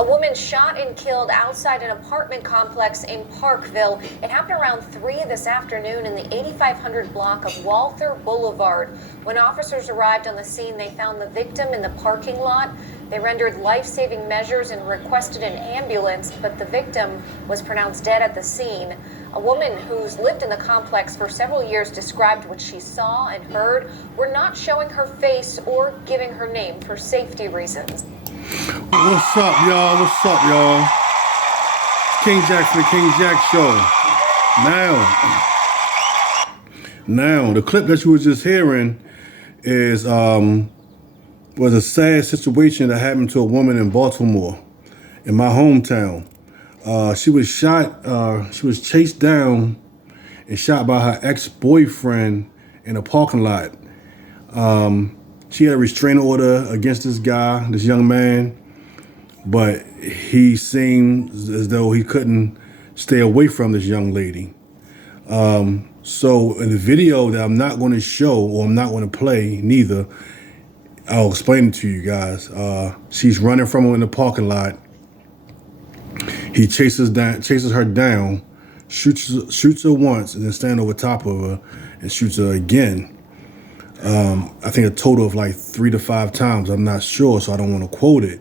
A woman shot and killed outside an apartment complex in Parkville. It happened around 3 this afternoon in the 8500 block of Walther Boulevard. When officers arrived on the scene, they found the victim in the parking lot. They rendered life-saving measures and requested an ambulance, but the victim was pronounced dead at the scene. A woman who's lived in the complex for several years described what she saw and heard. We're not showing her face or giving her name for safety reasons. What's up, y'all? What's up, y'all? King Jack for the King Jack Show. Now, the clip that you were just hearing is was a sad situation that happened to a woman in Baltimore, in my hometown. She was shot. She was chased down and shot by her ex-boyfriend in a parking lot. She had a restraining order against this guy, this young man, but he seemed as though he couldn't stay away from this young lady. So in the video that I'm not going to show, or I'm not going to play neither, I'll explain it to you guys. She's running from him in the parking lot. He chases her down, shoots her once, and then stands over top of her and shoots her again. I think a total of like 3 to 5 times. I'm not sure, so I don't want to quote it.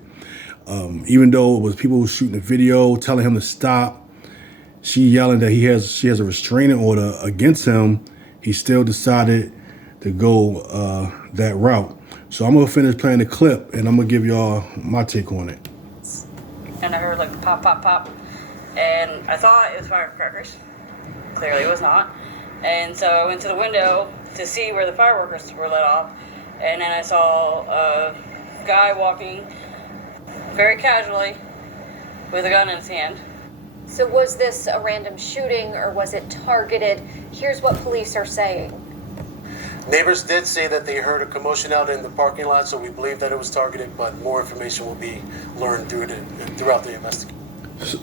Even though it was people who were shooting the video, telling him to stop, she yelling that she has a restraining order against him, he still decided to go that route. So I'm gonna finish playing the clip, and I'm gonna give y'all my take on it. And I heard like the pop, pop, pop, and I thought it was firecrackers. Clearly it was not. And so I went to the window to see where the fireworks were let off, and then I saw a guy walking very casually with a gun in his hand. So was this a random shooting or was it targeted? Here's what police are saying. Neighbors did say that they heard a commotion out in the parking lot, so we believe that it was targeted, but more information will be learned throughout the investigation.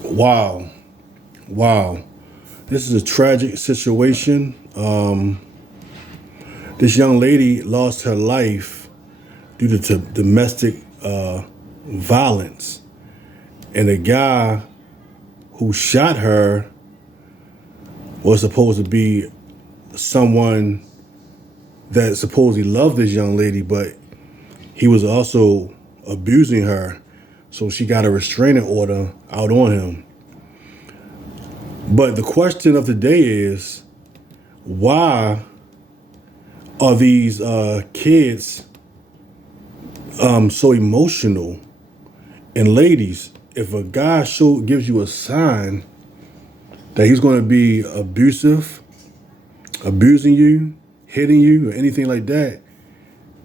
Wow. This is a tragic situation. This young lady lost her life due to domestic violence. And the guy who shot her was supposed to be someone that supposedly loved this young lady, but he was also abusing her. So she got a restraining order out on him. But the question of the day is, why are these kids so emotional? And ladies, if a guy gives you a sign that he's going to be abusive, abusing you, hitting you, or anything like that,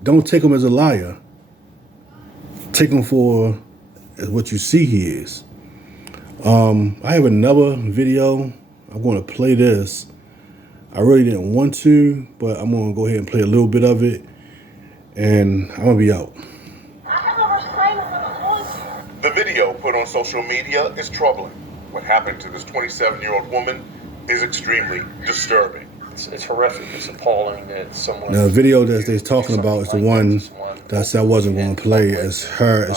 don't take him as a liar. Take him for what you see he is. I have another video. I'm going to play this. I really didn't want to, but I'm going to go ahead and play a little bit of it, and I'm going to be out. The video put on social media is troubling. What happened to this 27-year-old woman is extremely disturbing. It's horrific. It's appalling that someone... Now, the video that they're talking about is the one that I said I wasn't going to play. It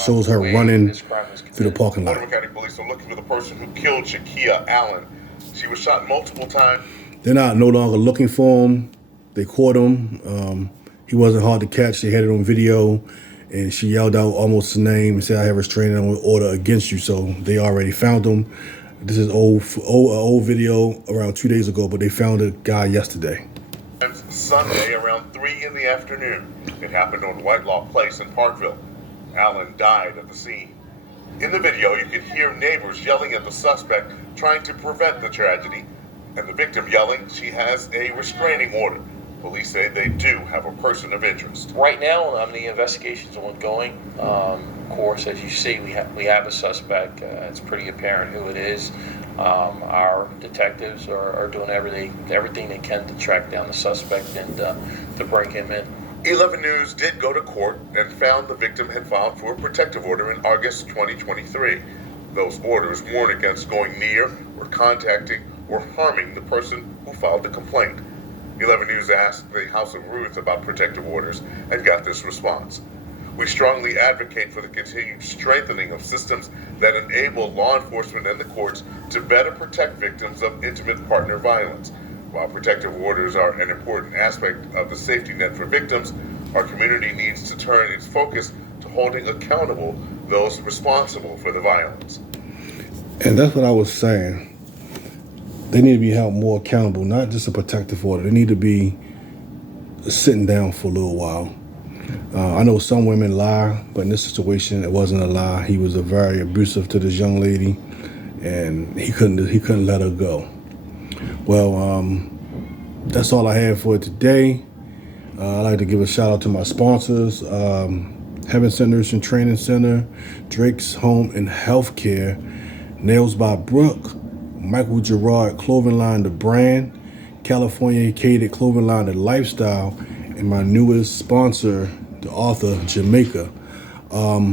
shows her running through the parking lot. Baltimore County Police are looking for the person who killed Shakia Allen. She was shot multiple times. They're no longer looking for him. They caught him. He wasn't hard to catch. They had it on video, and she yelled out almost his name and said, "I have a restraining order against you." So they already found him. This is old video around 2 days ago, but they found the guy yesterday. Sunday around 3 in the afternoon. It happened on Whitelaw Place in Parkville. Allen died at the scene. In the video, you can hear neighbors yelling at the suspect, trying to prevent the tragedy, and the victim yelling she has a restraining order. Police say they do have a person of interest. Right now, the investigation's ongoing. Of course, as you see, we have a suspect. It's pretty apparent who it is. Our detectives are doing everything they can to track down the suspect and to bring him in. 11 News did go to court and found the victim had filed for a protective order in August 2023. Those orders warn against going near or contacting or harming the person who filed the complaint. 11 News asked the House of Ruth about protective orders and got this response. We strongly advocate for the continued strengthening of systems that enable law enforcement and the courts to better protect victims of intimate partner violence. While protective orders are an important aspect of the safety net for victims, our community needs to turn its focus to holding accountable those responsible for the violence. And that's what I was saying. They need to be held more accountable, not just a protective order. They need to be sitting down for a little while. I know some women lie, but in this situation, it wasn't a lie. He was very abusive to this young lady, and he couldn't let her go. Well, that's all I have for today. I'd like to give a shout out to my sponsors, Heaven Sent Nursing Training Center, Drake's Home and Healthcare, Nails by Brooke, Michael Gerard Clothing Line, The Brand, California Catered Clothing Line, The Lifestyle, and my newest sponsor, the author, Jamaica.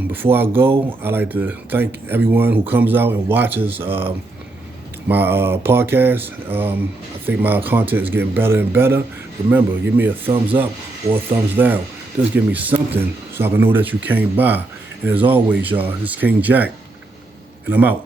Before I go, I'd like to thank everyone who comes out and watches my podcast. I think my content is getting better and better. Remember, give me a thumbs up or a thumbs down. Just give me something so I can know that you came by. And as always, y'all, this is King Jack, and I'm out.